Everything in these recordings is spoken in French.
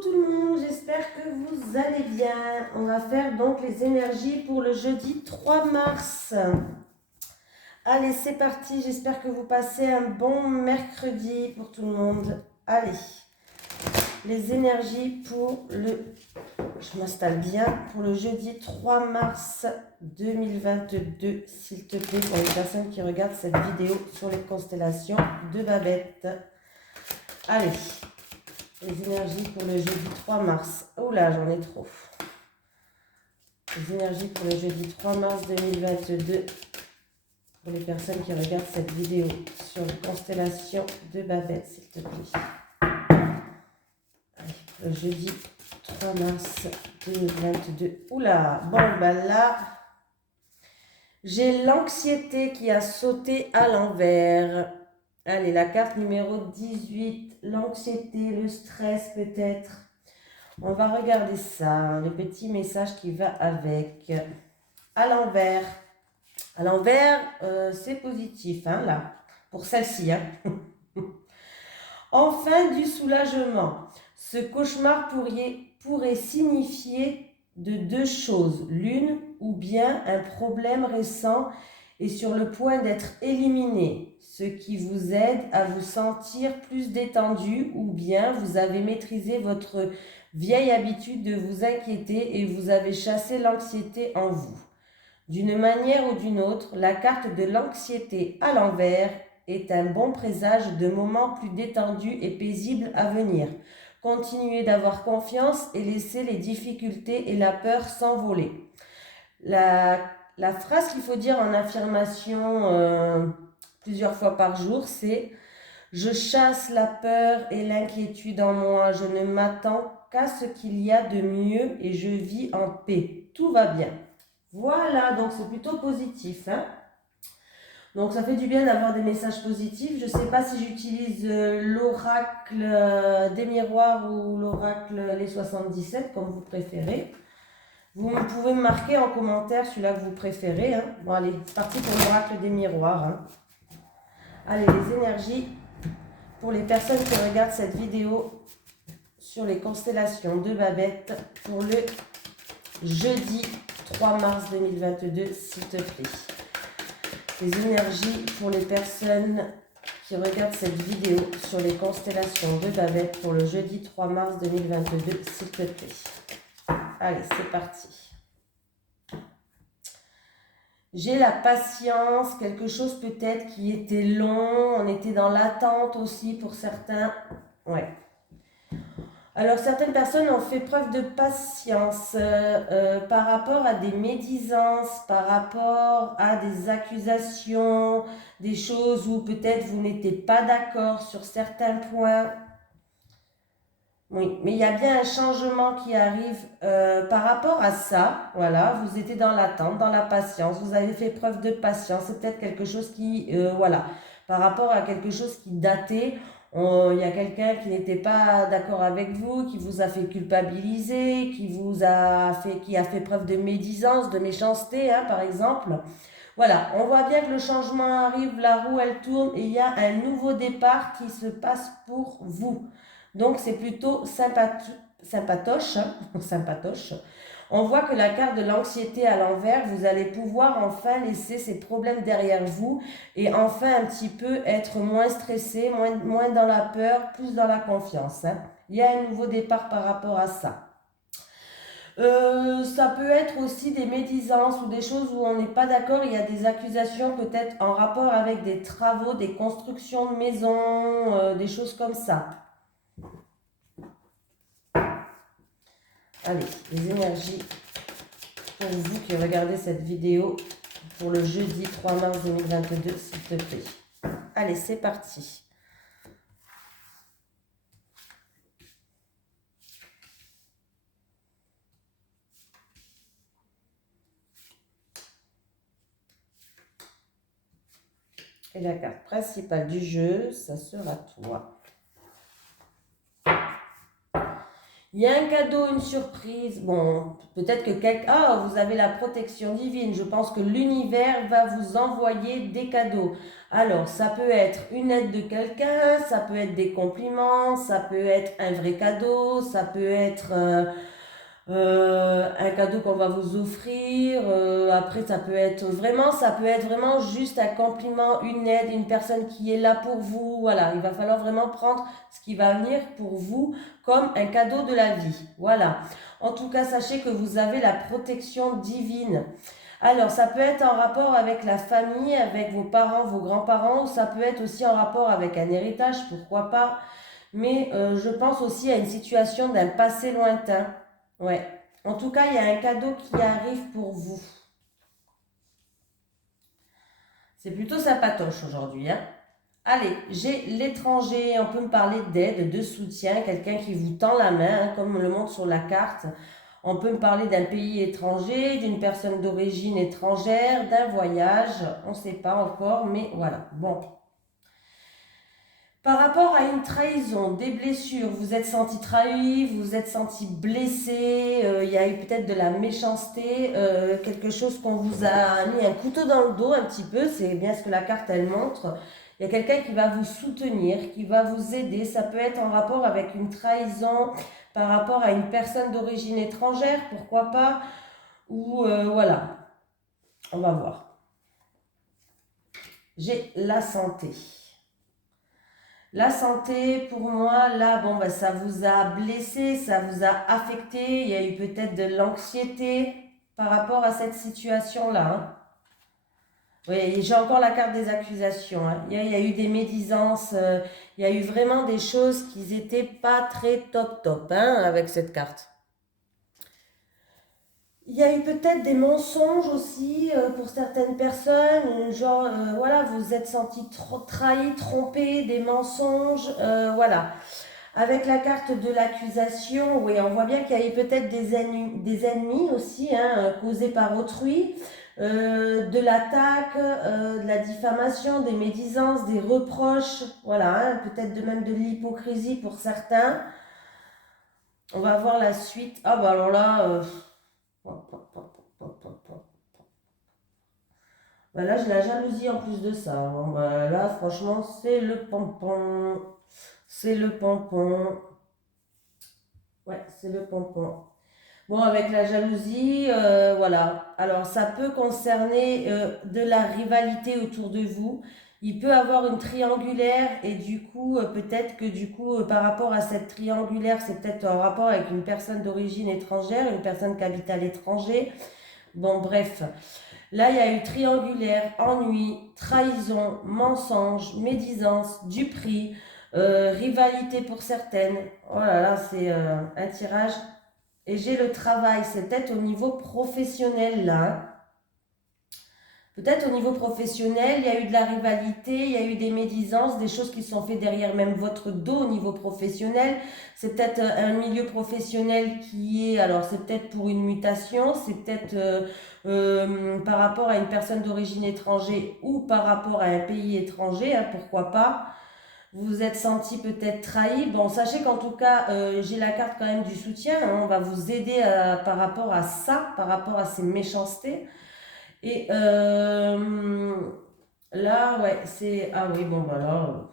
tout le monde, j'espère que vous allez bien. On va faire donc les énergies pour le jeudi 3 mars. Allez, c'est parti, j'espère que vous passez un bon mercredi pour tout le monde. Allez, les énergies pour le... Je m'installe bien pour le jeudi 3 mars 2022, s'il te plaît, pour les personnes qui regardent cette vidéo sur les constellations de Babette. Allez. Les énergies pour le jeudi 3 mars. Oh là, j'en ai trop. Les énergies pour le jeudi 3 mars 2022. Pour les personnes qui regardent cette vidéo sur les constellations de Babette, s'il te plaît. Allez, le jeudi 3 mars 2022. Oula, bon, ben là, j'ai l'anxiété qui a sauté à l'envers. Allez, la carte numéro 18, l'anxiété, le stress peut-être. On va regarder ça, le petit message qui va avec. À l'envers. À l'envers, c'est positif, hein, là, pour celle-ci. Hein. Enfin, du soulagement. Ce cauchemar pourrait signifier de deux choses. L'une, ou bien un problème récent est sur le point d'être éliminé, ce qui vous aide à vous sentir plus détendu, ou bien vous avez maîtrisé votre vieille habitude de vous inquiéter et vous avez chassé l'anxiété en vous. D'une manière ou d'une autre, la carte de l'anxiété à l'envers est un bon présage de moments plus détendus et paisibles à venir. Continuez d'avoir confiance et laissez les difficultés et la peur s'envoler. La phrase qu'il faut dire en affirmation plusieurs fois par jour, c'est « Je chasse la peur et l'inquiétude en moi, je ne m'attends qu'à ce qu'il y a de mieux et je vis en paix. Tout va bien. » Voilà, donc c'est plutôt positif. Hein, donc ça fait du bien d'avoir des messages positifs. Je ne sais pas si j'utilise l'oracle des miroirs ou l'oracle les 77, comme vous préférez. Vous pouvez me marquer en commentaire celui-là que vous préférez. Hein. Bon allez, c'est parti pour l'oracle des miroirs. Hein. Allez, les énergies pour les personnes qui regardent cette vidéo sur les constellations de Babette pour le jeudi 3 mars 2022, s'il te plaît. Les énergies pour les personnes qui regardent cette vidéo sur les constellations de Babette pour le jeudi 3 mars 2022, s'il te plaît. Allez, c'est parti. J'ai la patience, quelque chose peut-être qui était long, on était dans l'attente aussi pour certains. Ouais. Alors, certaines personnes ont fait preuve de patience par rapport à des médisances, par rapport à des accusations, des choses où peut-être vous n'étiez pas d'accord sur certains points. Oui, mais il y a bien un changement qui arrive par rapport à ça. Voilà, vous étiez dans l'attente, dans la patience, vous avez fait preuve de patience. C'est peut-être quelque chose qui, voilà, par rapport à quelque chose qui datait. Il y a quelqu'un qui n'était pas d'accord avec vous, qui vous a fait culpabiliser, qui a fait preuve de médisance, de méchanceté, hein, par exemple. Voilà, on voit bien que le changement arrive, la roue elle tourne et il y a un nouveau départ qui se passe pour vous. Donc c'est plutôt sympatoche, hein, sympatoche. On voit que la carte de l'anxiété à l'envers, vous allez pouvoir enfin laisser ces problèmes derrière vous et enfin un petit peu être moins stressé, moins dans la peur, plus dans la confiance. Hein. Il y a un nouveau départ par rapport à ça. Ça peut être aussi des médisances ou des choses où on n'est pas d'accord. Il y a des accusations peut-être en rapport avec des travaux, des constructions de maisons, des choses comme ça. Allez, les énergies pour vous qui regardez cette vidéo pour le jeudi 3 mars 2022, s'il te plaît. Allez, c'est parti. Et la carte principale du jeu, ça sera toi. Il y a un cadeau, une surprise. Bon, peut-être que vous avez la protection divine. Je pense que l'univers va vous envoyer des cadeaux. Alors, ça peut être une aide de quelqu'un, ça peut être des compliments, ça peut être un vrai cadeau, ça peut être un cadeau qu'on va vous offrir. Après, ça peut être vraiment juste un compliment, une aide, une personne qui est là pour vous. Voilà, il va falloir vraiment prendre ce qui va venir pour vous comme un cadeau de la vie. Voilà. En tout cas, sachez que vous avez la protection divine. Alors, ça peut être en rapport avec la famille, avec vos parents, vos grands-parents, ou ça peut être aussi en rapport avec un héritage, pourquoi pas. Mais je pense aussi à une situation d'un passé lointain. Ouais. En tout cas, il y a un cadeau qui arrive pour vous. C'est plutôt sympatoche aujourd'hui, hein. Allez, j'ai l'étranger. On peut me parler d'aide, de soutien, quelqu'un qui vous tend la main, hein, comme on le montre sur la carte. On peut me parler d'un pays étranger, d'une personne d'origine étrangère, d'un voyage. On ne sait pas encore, mais voilà. Bon. Par rapport à une trahison, des blessures, vous êtes senti trahi, vous vous êtes senti blessé, il y a eu peut-être de la méchanceté, quelque chose qu'on vous a mis un couteau dans le dos un petit peu, c'est bien ce que la carte elle montre. Il y a quelqu'un qui va vous soutenir, qui va vous aider, ça peut être en rapport avec une trahison, par rapport à une personne d'origine étrangère, pourquoi pas, ou voilà, on va voir. J'ai la santé. La santé, pour moi, là, bon, bah, ça vous a blessé, ça vous a affecté. Il y a eu peut-être de l'anxiété par rapport à cette situation-là, hein. Oui, j'ai encore la carte des accusations, hein. Il y a eu des médisances, il y a eu vraiment des choses qui n'étaient pas très top top, hein, avec cette carte. Il y a eu peut-être des mensonges aussi pour certaines personnes, genre voilà, vous vous êtes senti trahi, trompé, des mensonges, voilà. Avec la carte de l'accusation, oui, on voit bien qu'il y a eu peut-être des ennemis aussi, hein, causés par autrui, de l'attaque, de la diffamation, des médisances, des reproches, voilà, hein, peut-être même de l'hypocrisie pour certains. On va voir la suite. Ah bah alors là, bah là, j'ai la jalousie en plus de ça. Bon, bah là, franchement, c'est le pompon. C'est le pompon. Ouais, c'est le pompon. Bon, avec la jalousie, voilà. Alors, ça peut concerner de la rivalité autour de vous. Il peut avoir une triangulaire et du coup, peut-être que du coup, par rapport à cette triangulaire, c'est peut-être en rapport avec une personne d'origine étrangère, une personne qui habite à l'étranger. Bon, bref. Là, il y a eu triangulaire, ennui, trahison, mensonge, médisance, duperie, rivalité pour certaines. Oh là là, c'est un tirage. Et j'ai le travail, c'est peut-être au niveau professionnel là, hein. Peut-être au niveau professionnel, il y a eu de la rivalité, il y a eu des médisances, des choses qui sont faites derrière même votre dos au niveau professionnel. C'est peut-être un milieu professionnel qui est, alors c'est peut-être pour une mutation, c'est peut-être par rapport à une personne d'origine étrangère ou par rapport à un pays étranger, hein, pourquoi pas. Vous vous êtes senti peut-être trahi. Bon, sachez qu'en tout cas, j'ai la carte quand même du soutien, hein. On va vous aider par rapport à ça, par rapport à ces méchancetés. Et là, ouais, c'est... Ah oui, bon, voilà.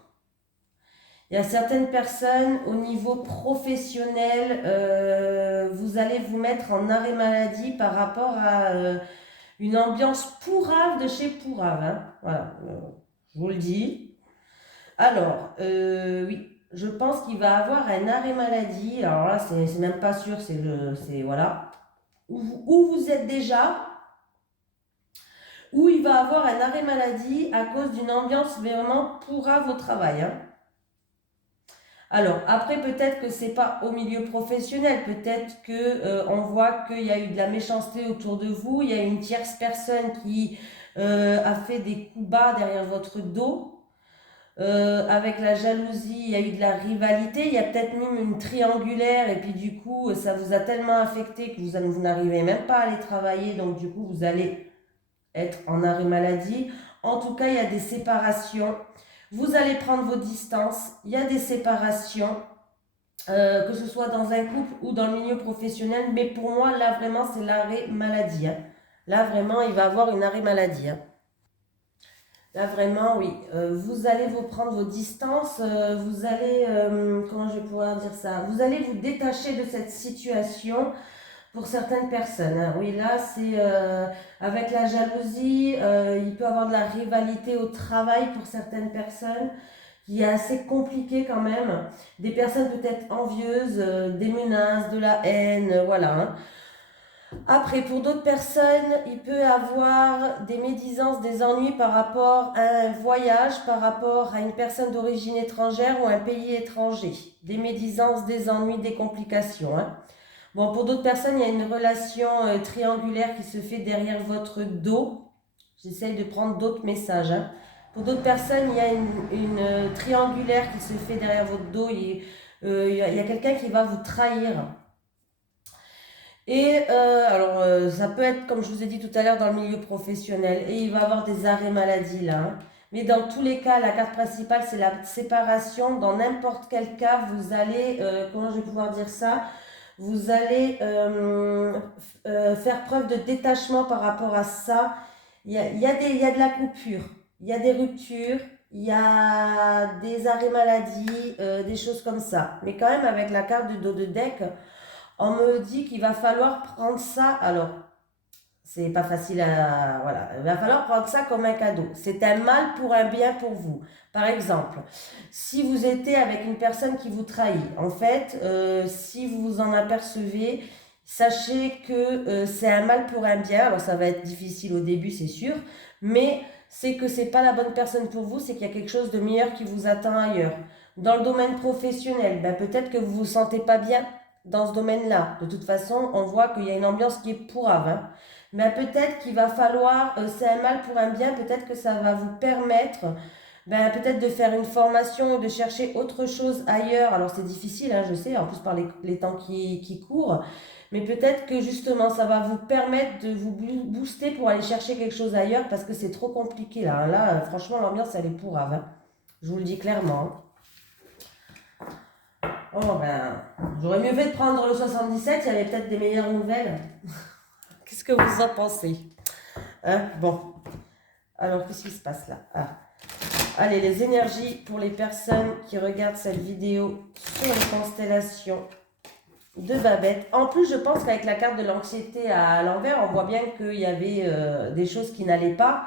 Il y a certaines personnes au niveau professionnel, vous allez vous mettre en arrêt maladie par rapport à une ambiance pourrave de chez pourrave, hein. Voilà, je vous le dis. Alors, oui, je pense qu'il va avoir un arrêt maladie. Alors là, c'est même pas sûr, voilà. Où vous êtes déjà, où il va avoir un arrêt maladie à cause d'une ambiance vraiment pourrave au travail, hein. Alors, après, peut-être que c'est pas au milieu professionnel, peut-être que on voit qu'il y a eu de la méchanceté autour de vous, il y a une tierce personne qui a fait des coups bas derrière votre dos. Avec la jalousie, il y a eu de la rivalité, il y a peut-être même une triangulaire, et puis du coup, ça vous a tellement affecté que vous n'arrivez même pas à aller travailler, donc du coup, vous allez être en arrêt maladie. En tout cas, il y a des séparations. Vous allez prendre vos distances, il y a des séparations. que ce soit dans un couple ou dans le milieu professionnel. Mais pour moi, là, vraiment, c'est l'arrêt maladie, hein. Là, vraiment, il va avoir une arrêt maladie, hein. Là, vraiment, oui. Vous allez vous prendre vos distances, vous allez, comment je vais pouvoir dire ça? Vous allez vous détacher de cette situation pour certaines personnes, hein. Oui, là, c'est avec la jalousie, il peut y avoir de la rivalité au travail pour certaines personnes, qui est assez compliqué quand même. Des personnes peut-être envieuses, des menaces, de la haine, voilà, hein. Après, pour d'autres personnes, il peut avoir des médisances, des ennuis par rapport à un voyage, par rapport à une personne d'origine étrangère ou un pays étranger. Des médisances, des ennuis, des complications, hein. Bon, pour d'autres personnes, il y a une relation triangulaire qui se fait derrière votre dos. J'essaye de prendre d'autres messages, hein. Pour d'autres personnes, il y a une triangulaire qui se fait derrière votre dos. Il y a quelqu'un qui va vous trahir. Et ça peut être, comme je vous ai dit tout à l'heure, dans le milieu professionnel. Et il va avoir des arrêts maladie là, hein. Mais dans tous les cas, la carte principale, c'est la séparation. Dans n'importe quel cas, vous allez, comment je vais pouvoir dire ça? Vous allez faire preuve de détachement par rapport à ça. Il y a de la coupure, il y a des ruptures, il y a des arrêts maladie, des choses comme ça. Mais quand même, avec la carte du dos de deck, on me dit qu'il va falloir prendre ça. Alors, c'est pas facile à. Voilà. Il va falloir prendre ça comme un cadeau. C'est un mal pour un bien pour vous. Par exemple, si vous étiez avec une personne qui vous trahit, en fait, si vous vous en apercevez, sachez que c'est un mal pour un bien. Alors, ça va être difficile au début, c'est sûr, mais c'est que c'est pas la bonne personne pour vous, c'est qu'il y a quelque chose de meilleur qui vous attend ailleurs. Dans le domaine professionnel, ben, peut-être que vous vous sentez pas bien dans ce domaine-là. De toute façon, on voit qu'il y a une ambiance qui est pourrave, hein. Mais peut-être qu'il va falloir, c'est un mal pour un bien, peut-être que ça va vous permettre ben, peut-être de faire une formation ou de chercher autre chose ailleurs. Alors c'est difficile, hein, je sais, en plus par les temps qui courent, mais peut-être que justement ça va vous permettre de vous booster pour aller chercher quelque chose ailleurs parce que c'est trop compliqué là, hein. Là, franchement, l'ambiance elle est pourrave, hein. Je vous le dis clairement. Oh ben, j'aurais mieux fait de prendre le 77, il y avait peut-être des meilleures nouvelles. Qu'est-ce que vous en pensez? Hein? Bon, alors qu'est-ce qui se passe là? Ah. Allez, les énergies pour les personnes qui regardent cette vidéo sur les constellations de Babette. En plus, je pense qu'avec la carte de l'anxiété à l'envers, on voit bien qu'il y avait des choses qui n'allaient pas.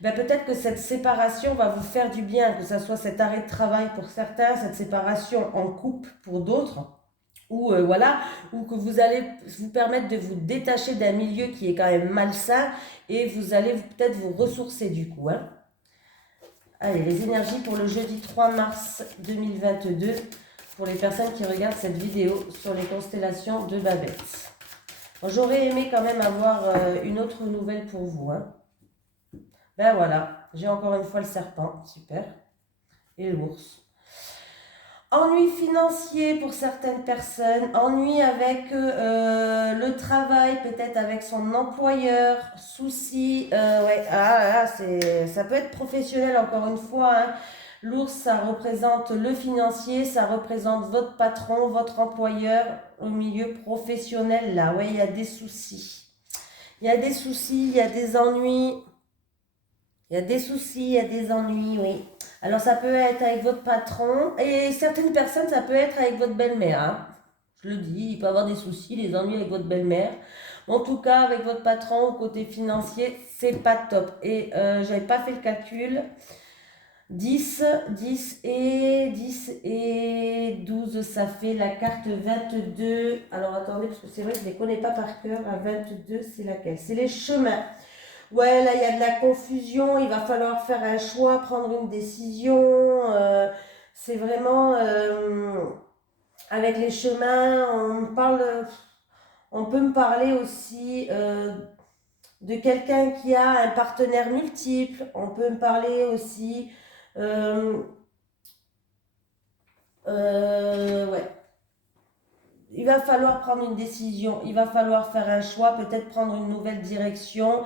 Ben, peut-être que cette séparation va vous faire du bien, que ce soit cet arrêt de travail pour certains, cette séparation en couple pour d'autres, ou voilà, ou que vous allez vous permettre de vous détacher d'un milieu qui est quand même malsain et vous allez peut-être vous ressourcer du coup, hein. Allez, les énergies pour le jeudi 3 mars 2022 pour les personnes qui regardent cette vidéo sur les constellations de Babette. Bon, j'aurais aimé quand même avoir une autre nouvelle pour vous, hein. Ben voilà, j'ai encore une fois le serpent, super, et l'ours. Ennui financier pour certaines personnes, ennui avec le travail, peut-être avec son employeur, soucis, ouais, ça peut être professionnel encore une fois, hein. L'ours, ça représente le financier, ça représente votre patron, votre employeur au milieu professionnel, là, ouais, il y a des soucis. Il y a des soucis, il y a des ennuis. Il y a des soucis, il y a des ennuis, oui. Alors ça peut être avec votre patron et certaines personnes, ça peut être avec votre belle-mère, hein. Je le dis, il peut y avoir des soucis, des ennuis avec votre belle-mère. En tout cas, avec votre patron, au côté financier, c'est pas top. Et j'avais pas fait le calcul. 10 et 12, ça fait la carte 22. Alors attendez, parce que c'est vrai que je ne les connais pas par cœur. La 22, c'est laquelle? C'est les chemins. Ouais, là, il y a de la confusion. Il va falloir faire un choix, prendre une décision. C'est vraiment avec les chemins. On peut me parler aussi de quelqu'un qui a un partenaire multiple. On peut me parler aussi. Ouais. Il va falloir prendre une décision, il va falloir faire un choix, peut-être prendre une nouvelle direction,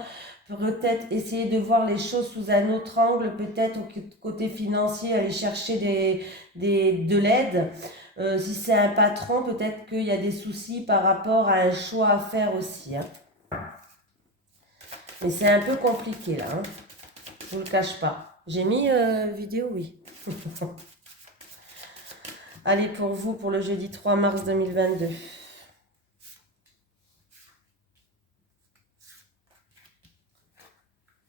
peut-être essayer de voir les choses sous un autre angle, peut-être au côté financier, aller chercher de l'aide. Si c'est un patron, peut-être qu'il y a des soucis par rapport à un choix à faire aussi. Hein. Mais c'est un peu compliqué là. Hein. Je ne vous le cache pas. J'ai mis vidéo, oui. Allez, pour vous, pour le jeudi 3 mars 2022.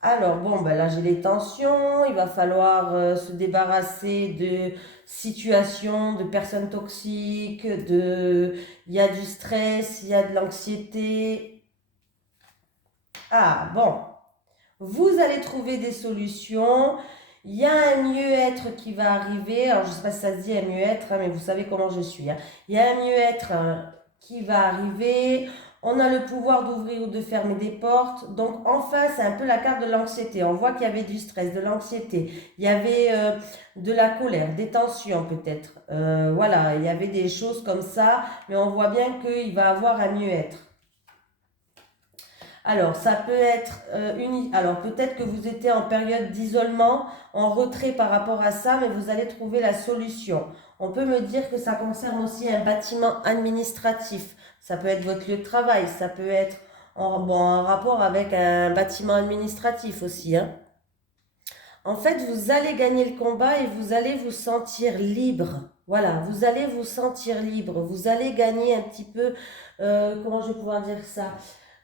Alors, bon, ben là, j'ai les tensions. Il va falloir se débarrasser de situations, de personnes toxiques, il y a du stress, il y a de l'anxiété. Ah, bon. Vous allez trouver des solutions. Il y a un mieux-être qui va arriver. Alors, je ne sais pas si ça se dit un mieux-être, hein, mais vous savez comment je suis. Hein. Il y a un mieux-être qui va arriver. On a le pouvoir d'ouvrir ou de fermer des portes. Donc, enfin, c'est un peu la carte de l'anxiété. On voit qu'il y avait du stress, de l'anxiété. Il y avait de la colère, des tensions peut-être. Voilà, il y avait des choses comme ça. Mais on voit bien qu'il va avoir un mieux-être. Alors, ça peut être alors peut-être que vous étiez en période d'isolement, en retrait par rapport à ça, mais vous allez trouver la solution. On peut me dire que ça concerne aussi un bâtiment administratif. Ça peut être votre lieu de travail, ça peut être en rapport avec un bâtiment administratif aussi. Hein. En fait, vous allez gagner le combat et vous allez vous sentir libre. Voilà, vous allez vous sentir libre. Vous allez gagner un petit peu, comment je vais pouvoir dire ça?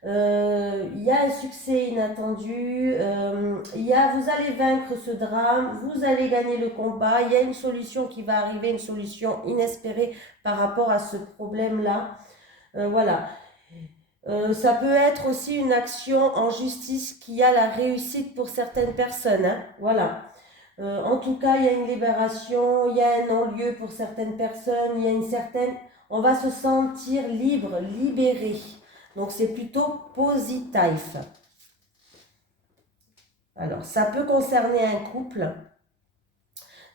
Il y a un succès inattendu, vous allez vaincre ce drame, vous allez gagner le combat, il y a une solution qui va arriver, une solution inespérée par rapport à ce problème-là. Voilà. Ça peut être aussi une action en justice qui a la réussite pour certaines personnes. Hein. Voilà. En tout cas, il y a une libération, il y a un non-lieu pour certaines personnes, il y a une certaine... On va se sentir libre, libéré. Donc, c'est plutôt positif. Alors, ça peut concerner un couple.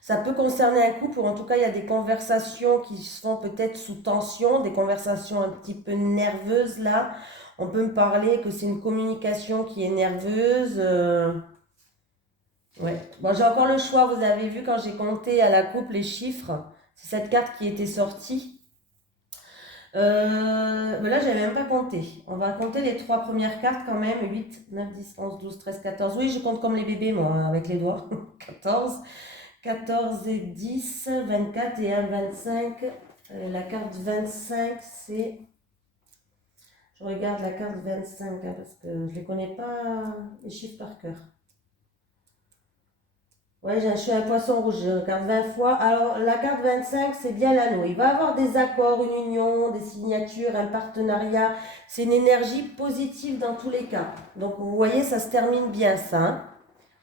Ça peut concerner un couple, ou en tout cas, il y a des conversations qui se font peut-être sous tension, des conversations un petit peu nerveuses, là. On peut me parler que c'est une communication qui est nerveuse. Ouais. Bon, j'ai encore le choix, vous avez vu, quand j'ai compté à la coupe les chiffres, c'est cette carte qui était sortie. Mais là, je n'avais même pas compté. On va compter les trois premières cartes quand même. 8, 9, 10, 11, 12, 13, 14. Oui, je compte comme les bébés, moi, avec les doigts. 14. 14 et 10, 24 et 1, 25. La carte 25, c'est... Je regarde la carte 25 hein, parce que je ne les connais pas, les chiffres par cœur. Ouais, je suis un poisson rouge, je regarde 20 fois. Alors, la carte 25, c'est bien l'anneau. Il va y avoir des accords, une union, des signatures, un partenariat. C'est une énergie positive dans tous les cas. Donc, vous voyez, ça se termine bien, ça. Hein.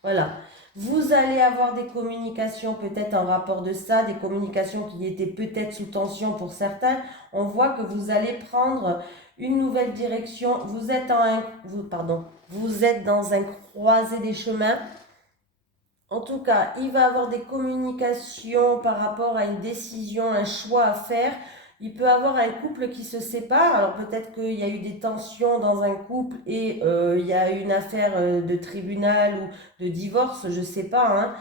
Voilà. Vous allez avoir des communications peut-être en rapport de ça, des communications qui étaient peut-être sous tension pour certains. On voit que vous allez prendre une nouvelle direction. Vous êtes dans un croisé des chemins. En tout cas, il va avoir des communications par rapport à une décision, un choix à faire. Il peut avoir un couple qui se sépare. Alors peut-être qu'il y a eu des tensions dans un couple et il y a une affaire de tribunal ou de divorce, je ne sais pas. Hein.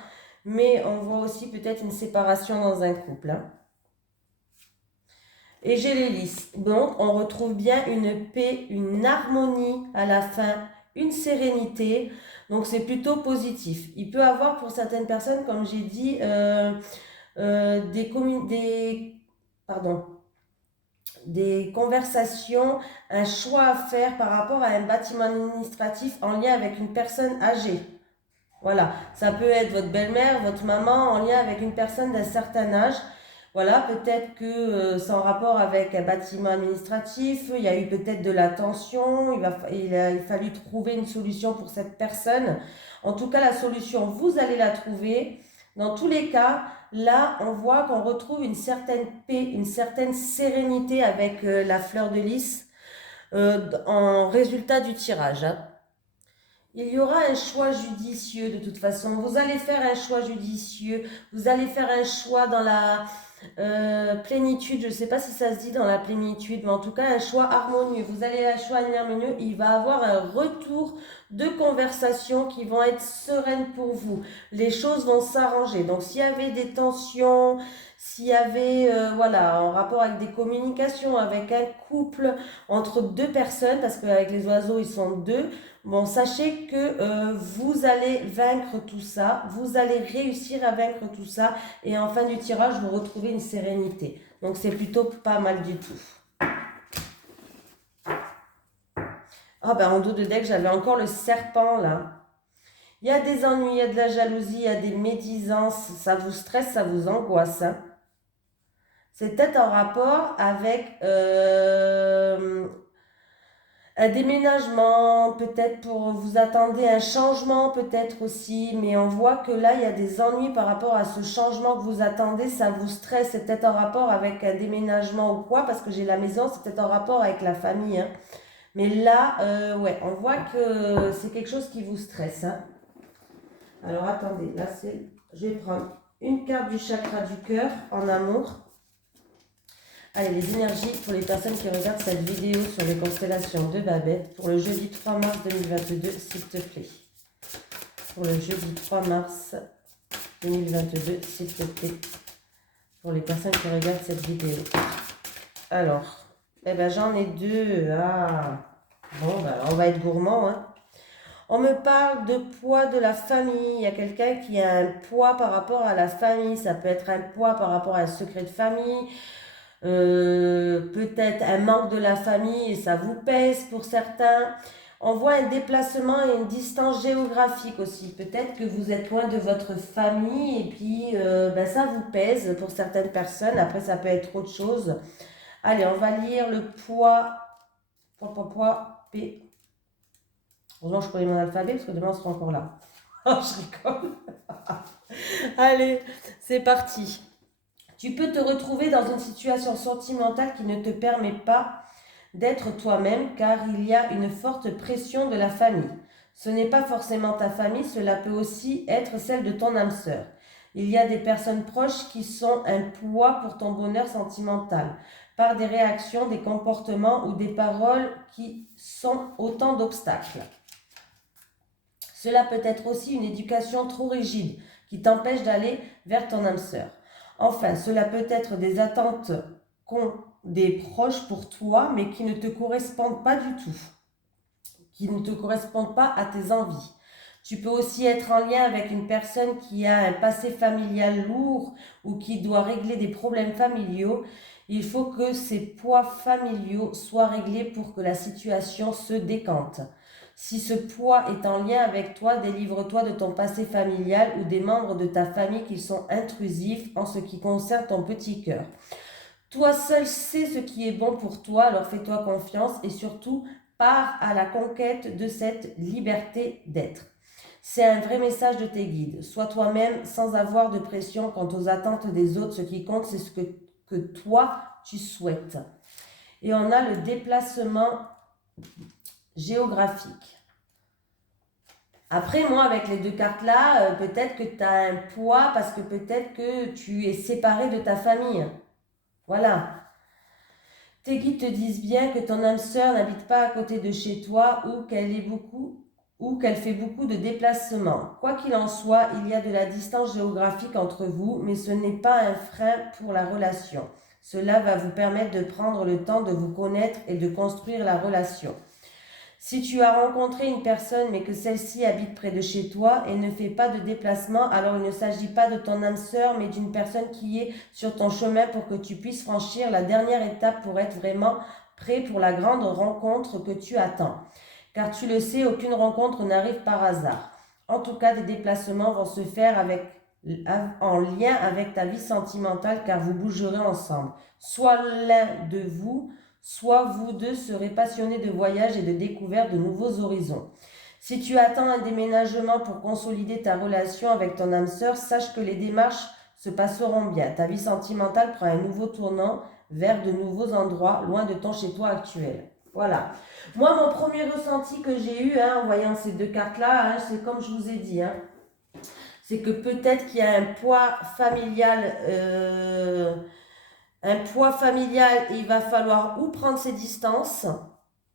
Mais on voit aussi peut-être une séparation dans un couple. Hein. Et j'ai l'hélice. Donc on retrouve bien une paix, une harmonie à la fin, une sérénité. Donc c'est plutôt positif. Il peut avoir pour certaines personnes, comme j'ai dit, des conversations, un choix à faire par rapport à un bâtiment administratif en lien avec une personne âgée. Voilà, ça peut être votre belle-mère, votre maman en lien avec une personne d'un certain âge. Voilà, peut-être que c'est en rapport avec un bâtiment administratif, il y a eu peut-être de la tension, il a fallu trouver une solution pour cette personne. En tout cas, la solution, vous allez la trouver. Dans tous les cas, là, on voit qu'on retrouve une certaine paix, une certaine sérénité avec la fleur de lys en résultat du tirage. Hein. Il y aura un choix judicieux de toute façon. Vous allez faire un choix judicieux, vous allez faire un choix dans la plénitude, je ne sais pas si ça se dit dans la plénitude, mais en tout cas un choix harmonieux. Vous allez un choix harmonieux, il va avoir un retour de conversations qui vont être sereines pour vous. Les choses vont s'arranger. Donc s'il y avait des tensions, s'il y avait, voilà, en rapport avec des communications, avec un couple, entre deux personnes, parce qu'avec les oiseaux, ils sont deux, bon, sachez que vous allez vaincre tout ça, vous allez réussir à vaincre tout ça, et en fin du tirage, vous retrouvez une sérénité. Donc, c'est plutôt pas mal du tout. Ah ben, en dos de deck, j'avais encore le serpent, là. Il y a des ennuis, il y a de la jalousie, il y a des médisances, ça vous stresse, ça vous angoisse, hein. C'est peut-être en rapport avec un déménagement, peut-être pour vous attendez un changement, peut-être aussi, mais on voit que là, il y a des ennuis par rapport à ce changement que vous attendez, ça vous stresse, c'est peut-être en rapport avec un déménagement ou quoi, parce que j'ai la maison, c'est peut-être en rapport avec la famille, hein. Mais là, ouais, on voit que c'est quelque chose qui vous stresse, hein. Alors attendez, là je vais prendre une carte du chakra du cœur en amour. Allez, les énergies pour les personnes qui regardent cette vidéo sur les constellations de Babette pour le jeudi 3 mars 2022, s'il te plaît. Pour le jeudi 3 mars 2022, s'il te plaît. Pour les personnes qui regardent cette vidéo. Alors, eh ben j'en ai deux. Ah, bon, ben, on va être gourmand, hein. On me parle de poids de la famille. Il y a quelqu'un qui a un poids par rapport à la famille. Ça peut être un poids par rapport à un secret de famille. Peut-être un manque de la famille et ça vous pèse pour certains. On voit un déplacement et une distance géographique aussi. Peut-être que vous êtes loin de votre famille et puis ben ça vous pèse pour certaines personnes. Après, ça peut être autre chose. Allez, on va lire le poids. P. Heureusement, je connais mon alphabet parce que demain, on sera encore là. Oh, je rigole. Allez, c'est parti. Tu peux te retrouver dans une situation sentimentale qui ne te permet pas d'être toi-même car il y a une forte pression de la famille. Ce n'est pas forcément ta famille, cela peut aussi être celle de ton âme sœur. Il y a des personnes proches qui sont un poids pour ton bonheur sentimental, par des réactions, des comportements ou des paroles qui sont autant d'obstacles. Cela peut être aussi une éducation trop rigide qui t'empêche d'aller vers ton âme sœur. Enfin, cela peut être des attentes qu'ont des proches pour toi, mais qui ne te correspondent pas du tout, qui ne te correspondent pas à tes envies. Tu peux aussi être en lien avec une personne qui a un passé familial lourd ou qui doit régler des problèmes familiaux. Il faut que ces poids familiaux soient réglés pour que la situation se décante. Si ce poids est en lien avec toi, délivre-toi de ton passé familial ou des membres de ta famille qui sont intrusifs en ce qui concerne ton petit cœur. Toi seul sais ce qui est bon pour toi, alors fais-toi confiance et surtout pars à la conquête de cette liberté d'être. C'est un vrai message de tes guides. Sois toi-même sans avoir de pression quant aux attentes des autres. Ce qui compte, c'est ce que toi, tu souhaites. Et on a le déplacement géographique. Après, moi, avec les deux cartes-là, peut-être que tu as un poids parce que peut-être que tu es séparé de ta famille. Voilà. Tes guides te disent bien que ton âme sœur n'habite pas à côté de chez toi ou qu'elle fait beaucoup de déplacements. Quoi qu'il en soit, il y a de la distance géographique entre vous, mais ce n'est pas un frein pour la relation. Cela va vous permettre de prendre le temps de vous connaître et de construire la relation. Si tu as rencontré une personne mais que celle-ci habite près de chez toi et ne fait pas de déplacement, alors il ne s'agit pas de ton âme sœur mais d'une personne qui est sur ton chemin pour que tu puisses franchir la dernière étape pour être vraiment prêt pour la grande rencontre que tu attends. Car tu le sais, aucune rencontre n'arrive par hasard. En tout cas, des déplacements vont se faire en lien avec ta vie sentimentale car vous bougerez ensemble. Soit l'un de vous, soit vous deux serez passionnés de voyage et de découverte de nouveaux horizons. Si tu attends un déménagement pour consolider ta relation avec ton âme sœur, sache que les démarches se passeront bien. Ta vie sentimentale prend un nouveau tournant vers de nouveaux endroits, loin de ton chez-toi actuel. Voilà. Moi, mon premier ressenti que j'ai eu en voyant ces deux cartes-là, c'est comme je vous ai dit, c'est que peut-être qu'il y a un poids familial et il va falloir ou prendre ses distances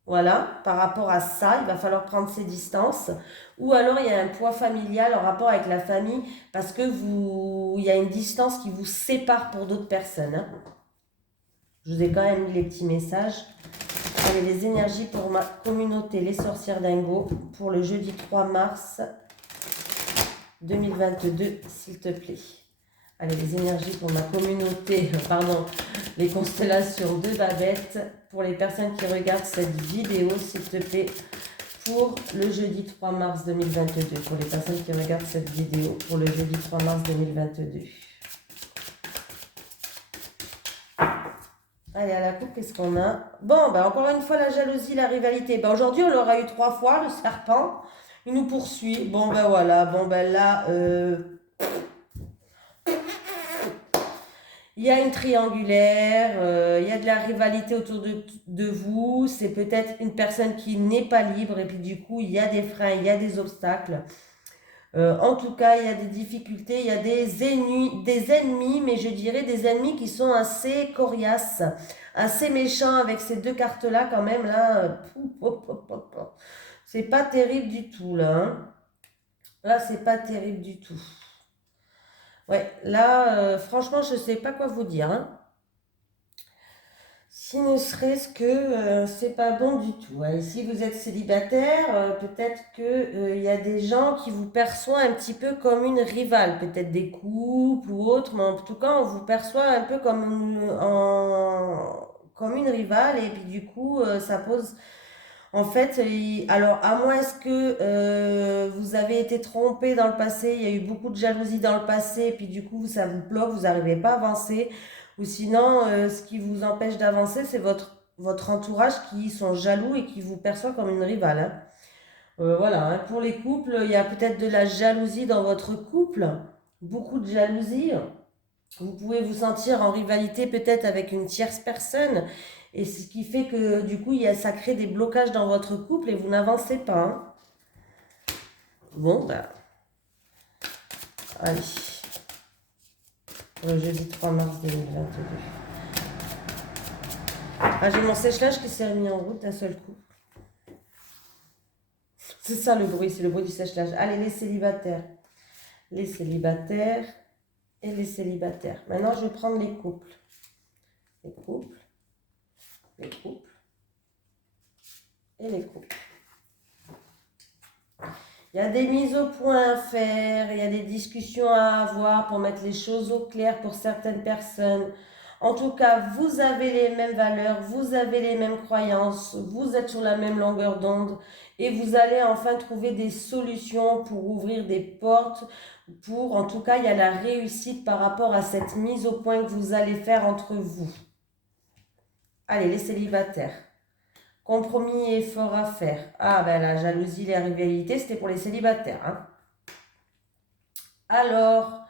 Voilà, par rapport à ça, il va falloir prendre ses distances. Ou alors il y a un poids familial en rapport avec la famille parce que il y a une distance qui vous sépare pour d'autres personnes, hein. Je vous ai quand même mis les petits messages. Allez, les énergies pour ma communauté, les sorcières dingo, pour le jeudi 3 mars 2022, s'il te plaît. Allez, les énergies pour ma communauté, pardon, les constellations de Babette, pour les personnes qui regardent cette vidéo, s'il te plaît, pour le jeudi 3 mars 2022, pour les personnes qui regardent cette vidéo, pour le jeudi 3 mars 2022. Allez, à la coupe, qu'est-ce qu'on a? Bon, ben encore une fois, la jalousie, la rivalité. Ben, aujourd'hui, on l'aura eu 3 fois, le serpent. Il nous poursuit. Bon, ben voilà. Bon, ben là, il y a une triangulaire, il y a de la rivalité autour de vous. C'est peut-être une personne qui n'est pas libre. Et puis, du coup, il y a des freins, il y a des obstacles. En tout cas, il y a des difficultés, il y a des ennemis, mais je dirais des ennemis qui sont assez coriaces, assez méchants avec ces deux cartes-là quand même, là. C'est pas terrible du tout, là, hein. Là, c'est pas terrible du tout. Ouais, là, franchement, je sais pas quoi vous dire, hein. Si ne serait-ce que c'est pas bon du tout, hein. Et si vous êtes célibataire, peut-être que il y a des gens qui vous perçoivent un petit peu comme une rivale, peut-être des couples ou autres, mais en tout cas, on vous perçoit un peu comme une rivale, et puis du coup, ça pose. En fait, alors à moins que vous avez été trompé dans le passé, il y a eu beaucoup de jalousie dans le passé, et puis du coup, ça vous bloque, vous n'arrivez pas à avancer. Ou sinon, ce qui vous empêche d'avancer, c'est votre entourage qui sont jaloux et qui vous perçoit comme une rivale, hein. Voilà, hein. Pour les couples, il y a peut-être de la jalousie dans votre couple, beaucoup de jalousie. Vous pouvez vous sentir en rivalité peut-être avec une tierce personne, et ce qui fait que du coup, ça crée des blocages dans votre couple et vous n'avancez pas, hein. Bon, bah, allez, pour le jeudi 3 mars 2022. Ah, j'ai mon sèche-linge qui s'est remis en route d'un seul coup. C'est ça le bruit, c'est le bruit du sèche-linge. Allez, les célibataires. Les célibataires et les célibataires. Maintenant, je vais prendre les couples. Les couples, les couples et les couples. Il y a des mises au point à faire, il y a des discussions à avoir pour mettre les choses au clair pour certaines personnes. En tout cas, vous avez les mêmes valeurs, vous avez les mêmes croyances, vous êtes sur la même longueur d'onde et vous allez enfin trouver des solutions pour ouvrir des portes, en tout cas, il y a la réussite par rapport à cette mise au point que vous allez faire entre vous. Allez, les célibataires. Compromis et effort à faire. Ah ben la jalousie, la rivalité, c'était pour les célibataires, hein. Alors,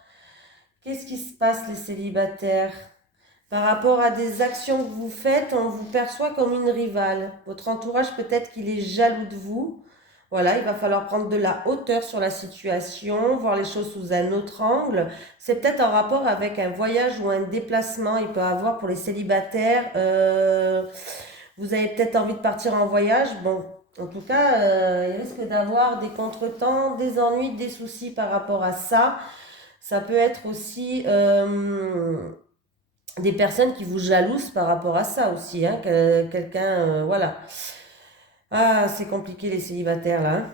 qu'est-ce qui se passe les célibataires? Par rapport à des actions que vous faites, on vous perçoit comme une rivale. Votre entourage peut-être qu'il est jaloux de vous. Voilà, il va falloir prendre de la hauteur sur la situation, voir les choses sous un autre angle. C'est peut-être en rapport avec un voyage ou un déplacement. Il peut avoir pour les célibataires. Vous avez peut-être envie de partir en voyage. Bon, en tout cas, il risque d'avoir des contretemps, des ennuis, des soucis par rapport à ça. Ça peut être aussi des personnes qui vous jalousent par rapport à ça aussi, hein. Quelqu'un, voilà. Ah, c'est compliqué les célibataires là, hein.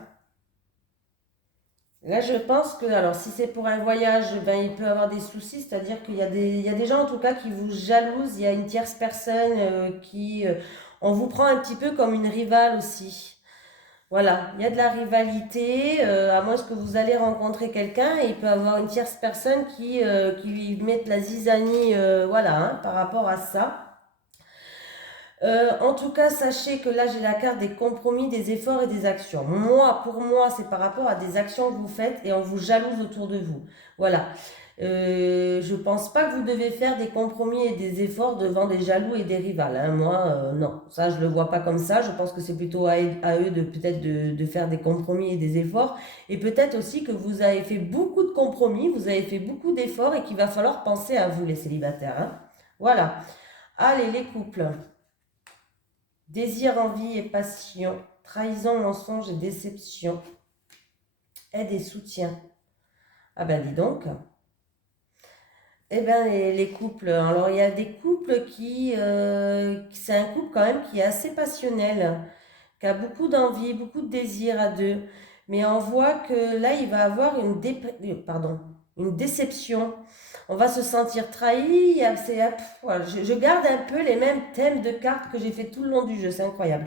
Là, je pense que, alors, si c'est pour un voyage, ben, il peut avoir des soucis, c'est-à-dire il y a des gens, en tout cas, qui vous jalousent, il y a une tierce personne on vous prend un petit peu comme une rivale aussi. Voilà, il y a de la rivalité, à moins que vous allez rencontrer quelqu'un, et il peut avoir une tierce personne qui mette la zizanie, voilà, hein, par rapport à ça. En tout cas, sachez que là, j'ai la carte des compromis, des efforts et des actions. Moi, pour moi, c'est par rapport à des actions que vous faites et on vous jalouse autour de vous. Voilà. Je pense pas que vous devez faire des compromis et des efforts devant des jaloux et des rivales, hein. Moi, non. Ça, je le vois pas comme ça. Je pense que c'est plutôt à eux de peut-être de faire des compromis et des efforts. Et peut-être aussi que vous avez fait beaucoup de compromis, vous avez fait beaucoup d'efforts et qu'il va falloir penser à vous, les célibataires, hein. Voilà. Allez, les couples. désir, envie et passion, trahison, mensonge et déception, aide et soutien. Ah ben dis donc. Eh bien, les couples. Alors, il y a des couples c'est un couple quand même qui est assez passionnel, qui a beaucoup d'envie, beaucoup de désir à deux. Mais on voit que là, il va avoir une déception. On va se sentir trahi. Voilà, je garde un peu les mêmes thèmes de cartes que j'ai fait tout le long du jeu. C'est incroyable.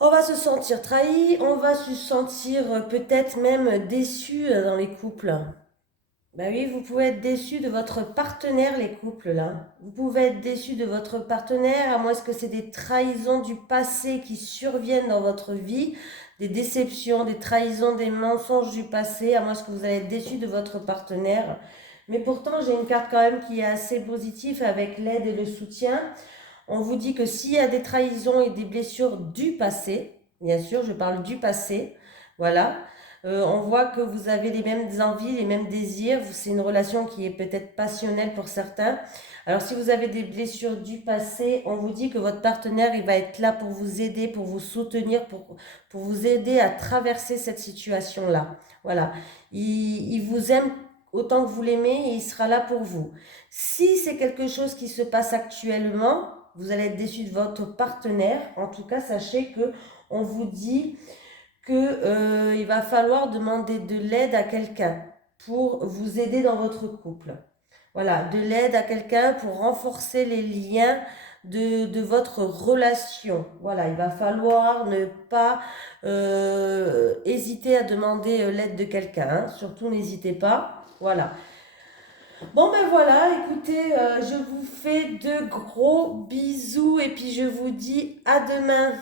On va se sentir trahi. On va se sentir peut-être même déçu dans les couples. Ben oui, vous pouvez être déçu de votre partenaire, les couples là. Vous pouvez être déçu de votre partenaire, à moins que c'est des trahisons du passé qui surviennent dans votre vie, des déceptions, des trahisons, des mensonges du passé, à moins que vous allez être déçu de votre partenaire. Mais pourtant, j'ai une carte quand même qui est assez positive avec l'aide et le soutien. On vous dit que s'il y a des trahisons et des blessures du passé, bien sûr, je parle du passé, voilà. On voit que vous avez les mêmes envies, les mêmes désirs. C'est une relation qui est peut-être passionnelle pour certains. Alors, si vous avez des blessures du passé, on vous dit que votre partenaire, il va être là pour vous aider, pour vous soutenir, pour vous aider à traverser cette situation-là. Voilà. Il vous aime autant que vous l'aimez et il sera là pour vous. Si c'est quelque chose qui se passe actuellement, vous allez être déçu de votre partenaire. En tout cas, sachez que on vous dit que il va falloir demander de l'aide à quelqu'un pour vous aider dans votre couple. Voilà, de l'aide à quelqu'un pour renforcer les liens de votre relation. Voilà, il va falloir ne pas hésiter à demander l'aide de quelqu'un, hein. Surtout, n'hésitez pas. Voilà. Bon ben voilà, écoutez, je vous fais de gros bisous et puis je vous dis à demain.